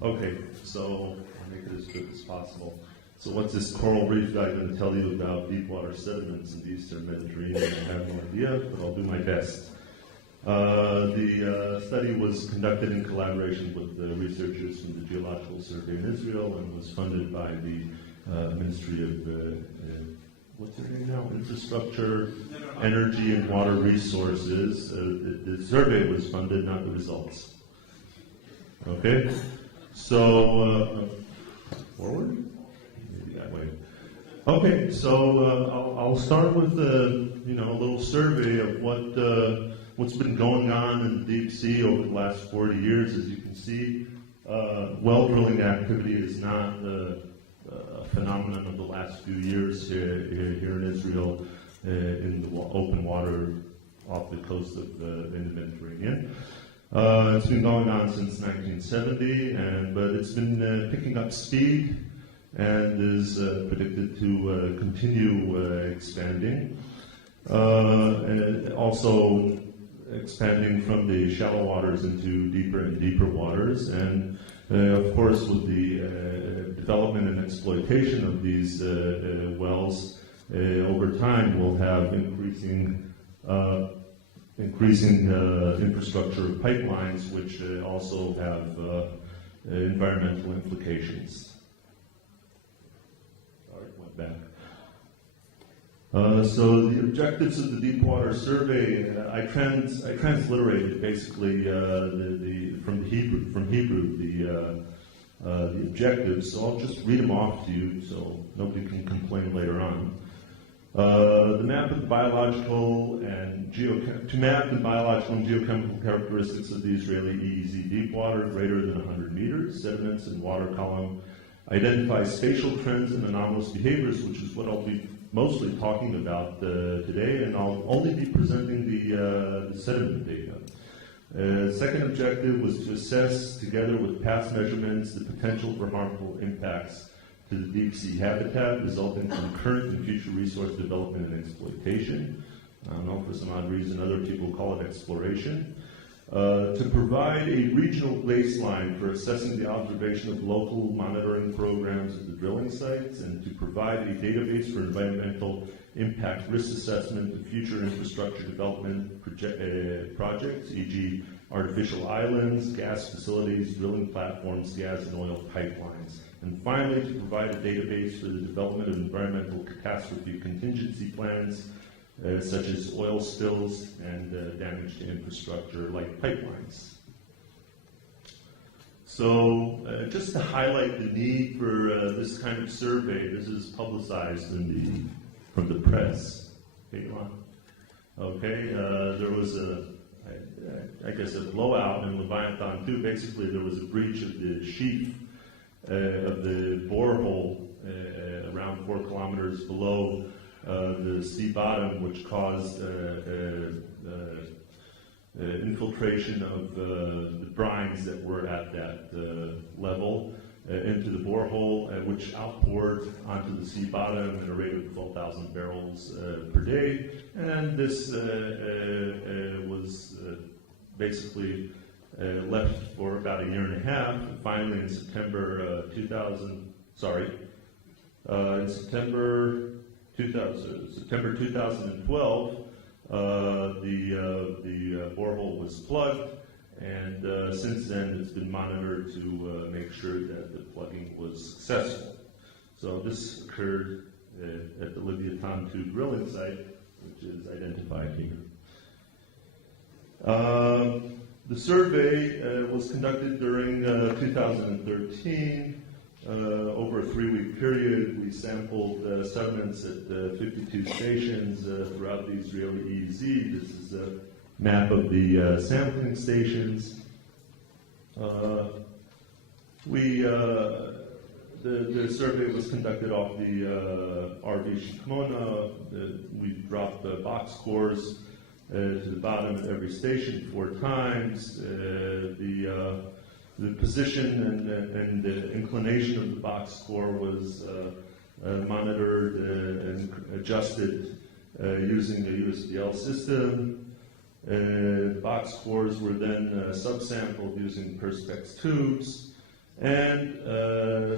Okay, so I'll make it as quick as possible. So what's this coral reef guy going to tell you about deep water sediments in the eastern Mediterranean? I have no idea, but I'll do my best. The study was conducted in collaboration with the researchers from the Geological Survey in Israel and was funded by the Ministry of what's their name now? Infrastructure, Energy, and Water Resources. The survey was funded, not the results. Okay, so forward. Maybe that way. Okay, so I'll start with a little survey of what's been going on in the deep sea over the last 40 years. As you can see, well drilling activity is not a phenomenon of the last few years here in Israel in the open water off the coast of the Mediterranean. It's been going on since 1970, but it's been picking up speed and is predicted to continue expanding. And also expanding from the shallow waters into deeper and deeper waters. And of course, with the development and exploitation of these wells, over time we'll have increasing infrastructure pipelines, which also have environmental implications. Sorry, it went back. So the objectives of the Deepwater Survey, I transliterated basically from Hebrew the objectives. So I'll just read them off to you, so nobody can complain later on. To map the biological and geochemical characteristics of the Israeli EEZ deep water greater than 100 meters, sediments and water column, identify spatial trends and anomalous behaviors, which is what I'll be mostly talking about today, and I'll only be presenting the sediment data. Second objective was to assess, together with past measurements, the potential for harmful impacts to the deep sea habitat resulting from current and future resource development and exploitation. I don't know, for some odd reason other people call it exploration. To provide a regional baseline for assessing the observation of local monitoring programs at the drilling sites, and to provide a database for environmental impact risk assessment of future infrastructure development projects, e.g. artificial islands, gas facilities, drilling platforms, gas and oil pipelines. And finally, to provide a database for the development of environmental catastrophe contingency plans, such as oil spills and damage to infrastructure like pipelines. So just to highlight the need for this kind of survey, this is publicized from the press. Okay, there was I guess a blowout in Leviathan 2. Basically, there was a breach of the sheath of the borehole around 4 kilometers below the sea bottom, which caused infiltration of the brines that were at that level into the borehole, which outpoured onto the sea bottom at a rate of 12,000 barrels per day. And this was basically left for about a year and a half. And finally, in September 2012, the borehole was plugged, and since then it's been monitored to make sure that the plugging was successful. So this occurred at the Leviathan 2 drilling site, which is identified here. The survey was conducted during 2013. Over a 3-week period, we sampled sediments at 52 stations throughout the Israeli EEZ. This is a map of the sampling stations. The survey was conducted off the RV Shikmona. We dropped box cores to the bottom of every station 4 times. The position and the inclination of the box score was monitored and adjusted using the USBL system. Box cores were then subsampled using Perspex tubes, and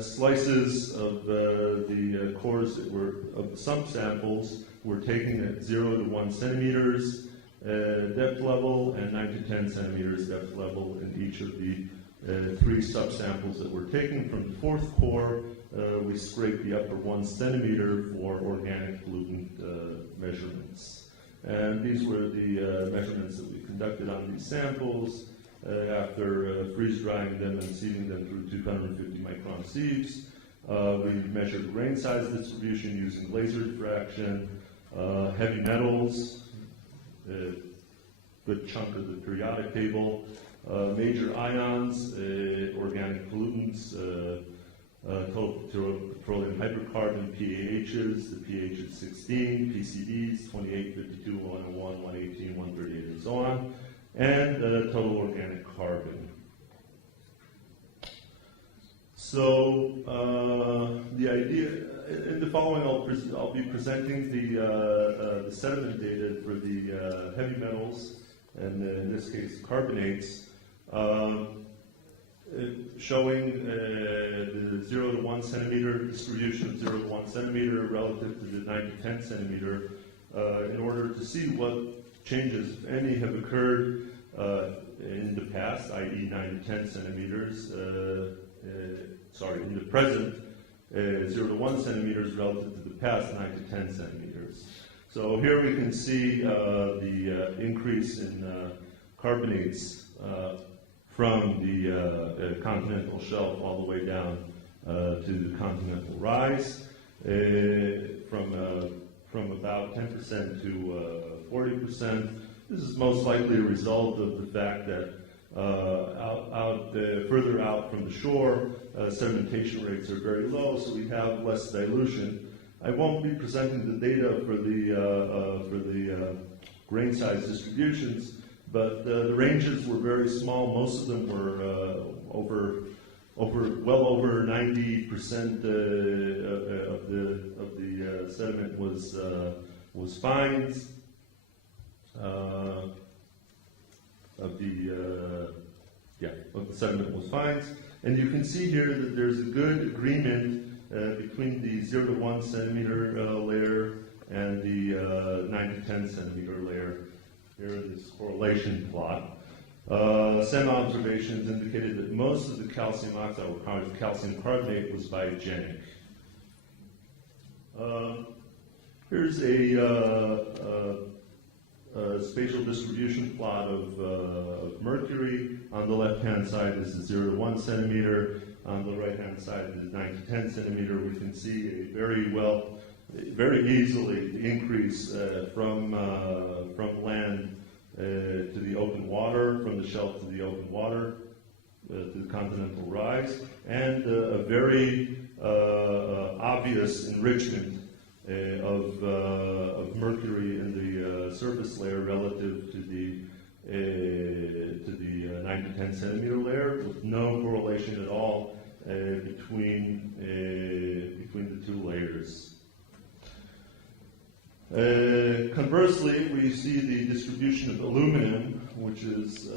slices of the cores that were of the subsamples were taken at 0 to 1 centimeters depth level and 9 to 10 centimeters depth level in each of the 3 subsamples that were taken. From the 4th core, we scraped the upper 1 centimeter for organic pollutant measurements. And these were the measurements that we conducted on these samples after freeze-drying them and sieving them through 250 micron sieves. We measured grain size distribution using laser diffraction, heavy metals, a good chunk of the periodic table, major ions, organic pollutants, total petroleum hydrocarbon, PAHs, the pH is 16, PCBs, 28, 52, 101, 118, 138, and so on, and total organic carbon. So the idea, in the following I'll be presenting the sediment data for the heavy metals, and in this case carbonates, showing the 0 to 1 centimeter distribution of 0 to 1 centimeter relative to the 9 to 10 centimeter in order to see what changes, if any, have occurred in the past, i.e. 9 to 10 centimeters, in the present, 0 to 1 centimeters relative to the past, 9 to 10 centimeters. So here we can see the increase in carbonates from the continental shelf all the way down to the continental rise, from about 10% to 40%. This is most likely a result of the fact that further out from the shore, sedimentation rates are very low, so we have less dilution. I won't be presenting the data for the grain size distributions, but the ranges were very small. Most of them were well over 90% of the sediment was fines. Of the sediment was fines, and you can see here that there's a good agreement between the 0 to 1 centimeter layer and the 9 to 10 centimeter layer. Here in this correlation plot. Some observations indicated that most of the calcium oxide or calcium carbonate was biogenic. Here's a spatial distribution plot of mercury. On the left-hand side is the 0 to 1 centimeter. On the right-hand side is 9 to 10 centimeter. We can see a very easily increase from land to the open water, from the shelf to the open water, to the continental rise, and a very obvious enrichment of mercury in the surface layer relative to the 9 to 10 centimeter layer, with no correlation at all between the two layers. Conversely, we see the distribution of aluminum, which is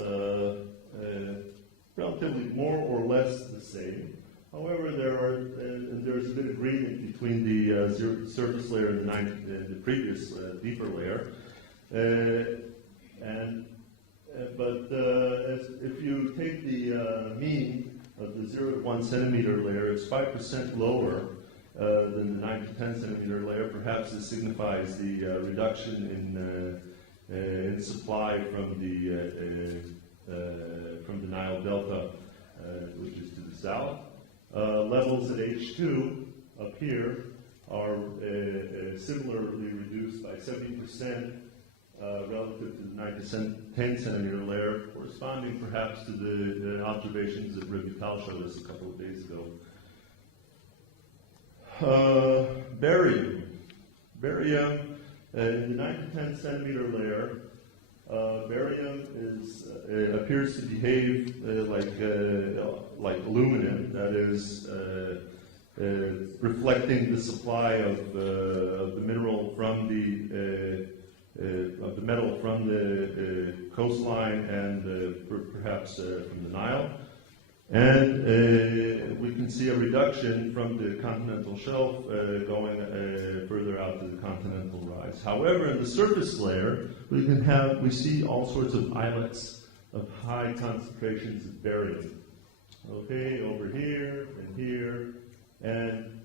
relatively more or less the same. However, there's a bit of agreement between the surface layer and the previous deeper layer. But if you take the mean of the 0 to 1 centimeter layer, it's 5% lower than the 9 to 10 centimeter layer. Perhaps this signifies the reduction in supply from the Nile Delta, which is to the south. Levels at H2 up here are similarly reduced by 70% relative to the 9 to 10 centimeter layer, corresponding perhaps to the observations that Rivital showed us a couple of days ago. Barium. Barium in the 9 to 10 centimeter layer, barium appears to behave like aluminum, that is, reflecting the supply of the mineral from the metal from the coastline and perhaps from the Nile. And we can see a reduction from the continental shelf going further out to the continental rise. However, in the surface layer, we see all sorts of islets of high concentrations of barium. Okay, over here and here, and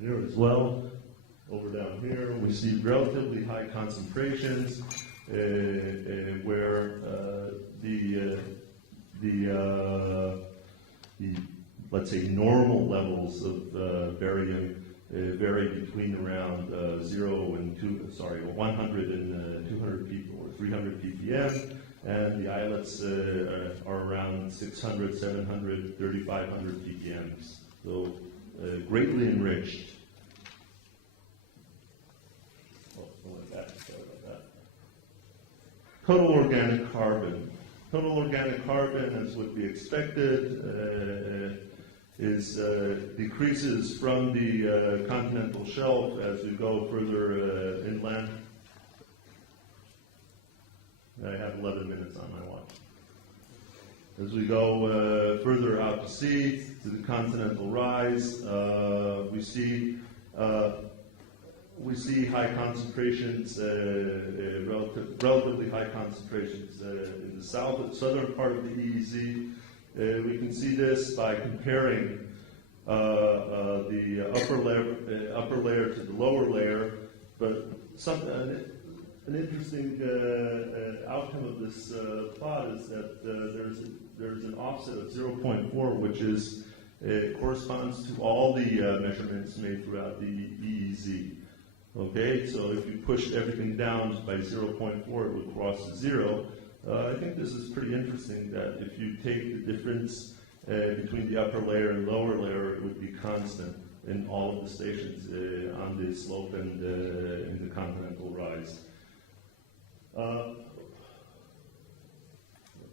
here as well. Over down here, we see relatively high concentrations where the let's say normal levels of barium vary between around 100 and 200 or 300 ppm, and the islets are around 600, 700, 3,500 ppm. So greatly enriched. Total organic carbon. Total organic carbon, as would be expected, decreases from the continental shelf as we go further inland. I have 11 minutes on my watch. As we go further out to sea, to the continental rise, we see high concentrations, relatively high concentrations in the southern part of the EEZ. We can see this by comparing the upper layer to the lower layer, but an interesting outcome of this plot is that there's an offset of 0.4, which corresponds to all the measurements made throughout the EEZ. Okay, so if you push everything down by 0.4, it would cross to 0. I think this is pretty interesting that if you take the difference between the upper layer and lower layer, it would be constant in all of the stations on the slope and in the continental rise.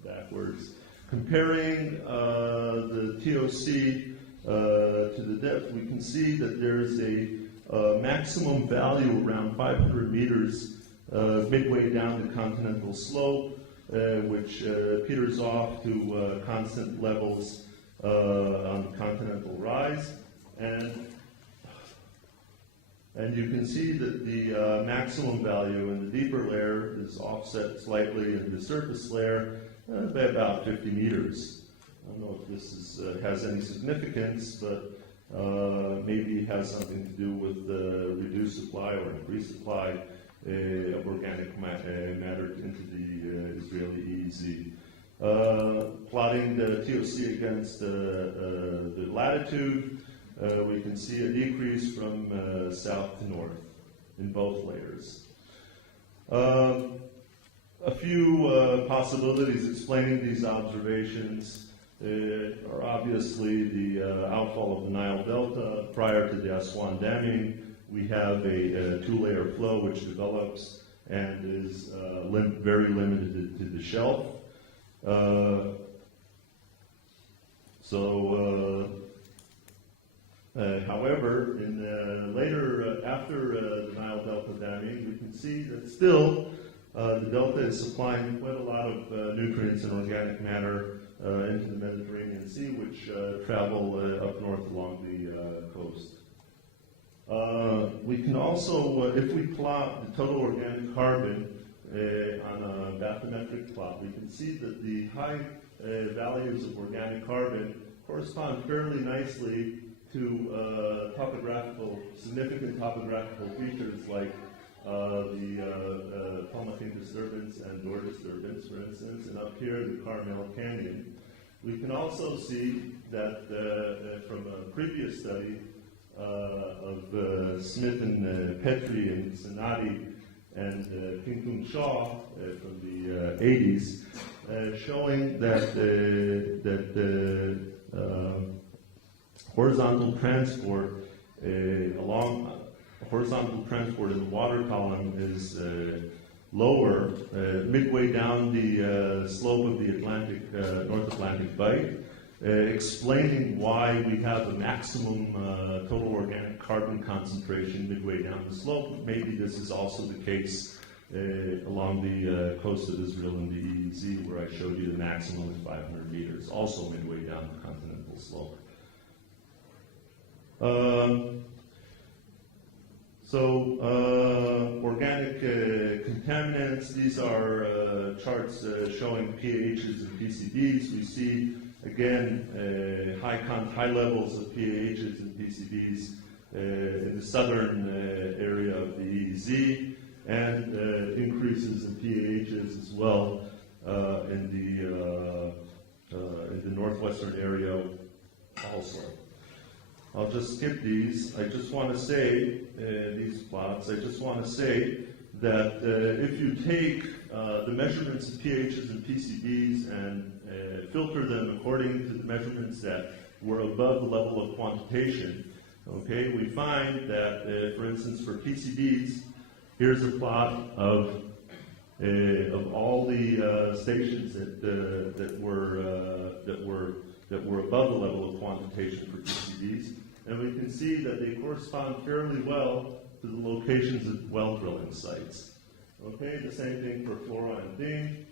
Backwards. Comparing the TOC to the depth, we can see that there's a maximum value around 500 meters midway down the continental slope, which peters off to constant levels on the continental rise. And you can see that the maximum value in the deeper layer is offset slightly in the surface layer by about 50 meters. I don't know if this has any significance, but maybe it has something to do with the reduced supply or increased supply of organic matter into the Israeli EEZ. Plotting the TOC against the latitude, we can see a decrease from south to north in both layers. A few possibilities explaining these observations are obviously the outfall of the Nile Delta prior to the Aswan damming. We have a two-layer flow which develops and is very limited to the shelf. However, in later, after the Nile Delta damming, we can see that still the delta is supplying quite a lot of nutrients and organic matter into the Mediterranean Sea, which travel up north along the coast. We can also, if we plot the total organic carbon on a bathymetric plot, we can see that the high values of organic carbon correspond fairly nicely to significant topographical features like the Palmachine disturbance and Dor disturbance, for instance, and up here the Carmel Canyon. We can also see that from a previous study of Smith and Petrie and Sanati and Pinkung Shaw from the 80s, showing that horizontal transport horizontal transport in the water column is lower midway down the slope of the North Atlantic Bight, explaining why we have a maximum total organic carbon concentration midway down the slope. Maybe this is also the case along the coast of Israel in the EEZ, where I showed you the maximum is 500 meters, also midway down the continental slope. Organic contaminants, these are charts showing pHs and PCBs. We see, again, high levels of pHs and PCBs in the southern area of the EEZ, and increases in pHs as well in the northwestern area also. I'll just skip these. I just want to say, these plots, I just want to say that if you take the measurements of pHs and PCBs and filter them according to the measurements that were above the level of quantitation, okay, we find that, for instance, for PCBs, here's a plot of all the stations that were above the level of quantitation for PCBs, and we can see that they correspond fairly well to the locations of well drilling sites. Okay, the same thing for fluorine and ding,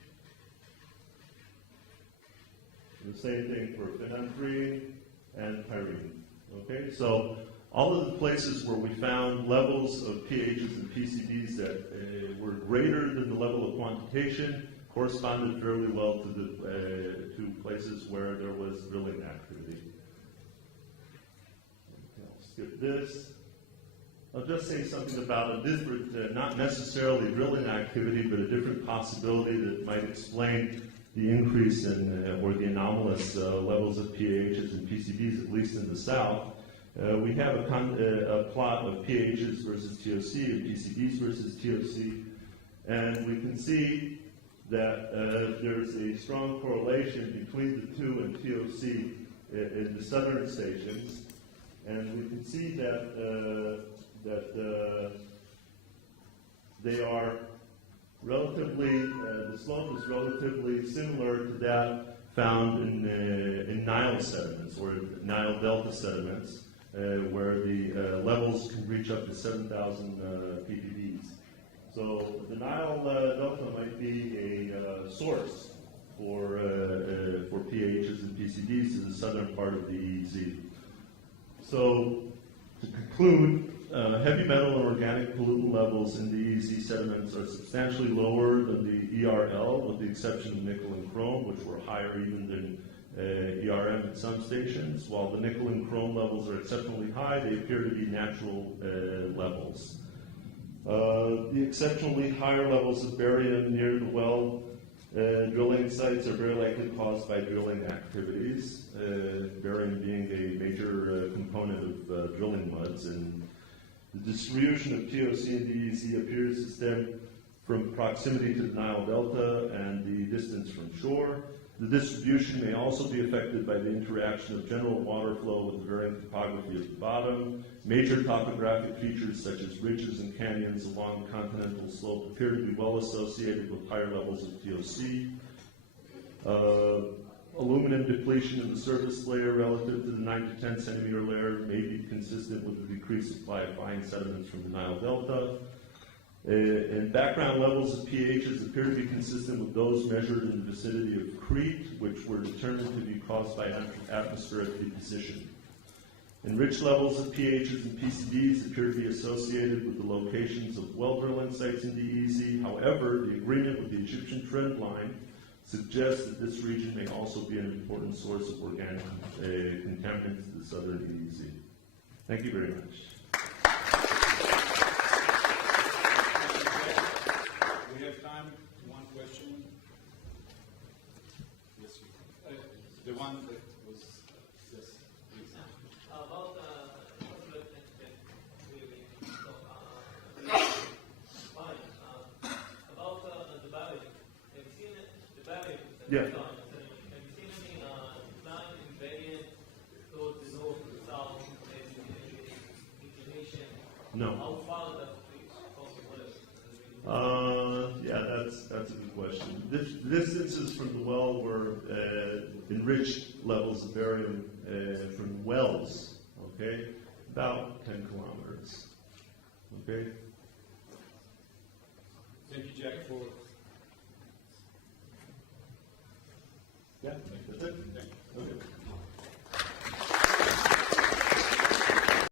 the same thing for phenanthrene and pyrene. Okay, so all of the places where we found levels of pHs and PCBs that were greater than the level of quantitation corresponded fairly well to the to places where there was drilling activity. Okay, I'll skip this. I'll just say something about a different, not necessarily drilling activity, but a different possibility that might explain the increase in or the anomalous levels of pHs and PCBs, at least in the south. We have a plot of pHs versus TOC and PCBs versus TOC, and we can see that there's a strong correlation between the two and TOC in the southern stations, and we can see that they are relatively, the slope is relatively similar to that found in Nile sediments or Nile Delta sediments, where the levels can reach up to 7,000 ppbs. So the Nile Delta might be a source for pHs and PCBs in the southern part of the EEZ. So to conclude, heavy metal and organic pollutant levels in the EEZ sediments are substantially lower than the ERL, with the exception of nickel and chrome, which were higher even than ERM at some stations. While the nickel and chrome levels are exceptionally high, they appear to be natural levels. The exceptionally higher levels of barium near the well drilling sites are very likely caused by drilling activities, barium being a major component of drilling muds. And the distribution of TOC in the EEZ appears to stem from proximity to the Nile Delta and the distance from shore. The distribution may also be affected by the interaction of general water flow with the varying topography of the bottom. Major topographic features such as ridges and canyons along the continental slope appear to be well associated with higher levels of TOC. Aluminum depletion in the surface layer relative to the 9 to 10 centimeter layer may be consistent with the decreased supply of fine sediments from the Nile Delta. And background levels of pHs appear to be consistent with those measured in the vicinity of Crete, which were determined to be caused by atmospheric deposition. Enriched levels of pHs and PCBs appear to be associated with the locations of well drilling sites in the EEZ. However, the agreement with the Egyptian trend line suggests that this region may also be an important source of organic contaminants to the southern EEZ. Thank you very much. We have time for one question. Yes, the one that was, yes, please. About the barrier. Have you seen the barrier? Yeah. Have you seen any decline in variant towards the north, the south, inclination? No. How far does it reach from the west? Yeah, that's a good question. The distances from the well were enriched levels of barium from wells, okay, about 10 kilometers, okay? Thank you, Jack, for. Yeah, that's it. Thank you.